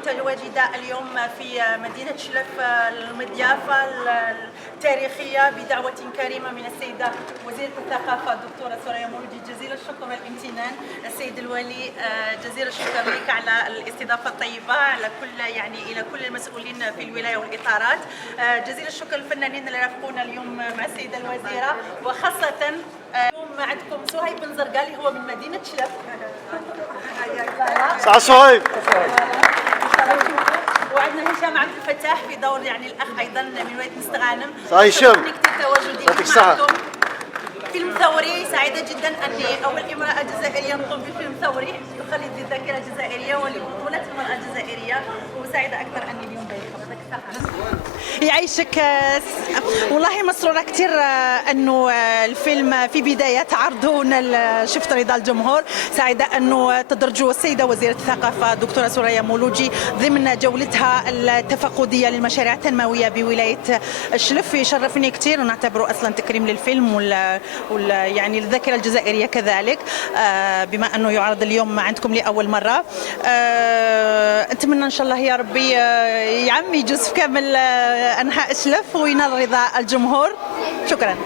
متواجدة اليوم في مدينة شلف المضيافة التاريخية بدعوة كريمة من السيدة وزيرة الثقافة الدكتورة سوريا مولودي. جزيل الشكر والامتنان السيد الولي، جزيل الشكر لك على الاستضافة الطيبة، على إلى كل المسؤولين في الولاية والإطارات. جزيل الشكر للفنانين اللي رافقونا اليوم مع السيدة الوزيرة، وخاصة اليوم عندكم صهيب بن زرقالي، هو من مدينة شلف. صح صهيب. وعندنا هشام عبد الفتاح في دور الأخ أيضا من ولاية مستغانم. صح هشام. تواجدي معكم. فيلم ثوري، سعيدة جدا أني أول امرأة جزائرية تقوم بفيلم ثوري يخلد الذاكرة الجزائرية ولبطولة المرأة الجزائرية، وسعيدة أكثر أني اليوم ضيفة. يعيشك. والله مسرورة كثير أنه الفيلم في بداية عرضه شفت رضا الجمهور. سعيدة أنه تدرجوا السيدة وزيرة الثقافة الدكتورة سوريا مولوجي ضمن جولتها التفقدية للمشاريع التنموية بولاية الشلف. يشرفني كثير ونعتبره أصلا تكريم للفيلم الذاكرة الجزائرية كذلك، بما أنه يعرض اليوم عندكم لأول مرة. أتمنى إن شاء الله يا ربي يعمي جزء كامل أنحاء الشلف وينال رضا الجمهور. شكرا.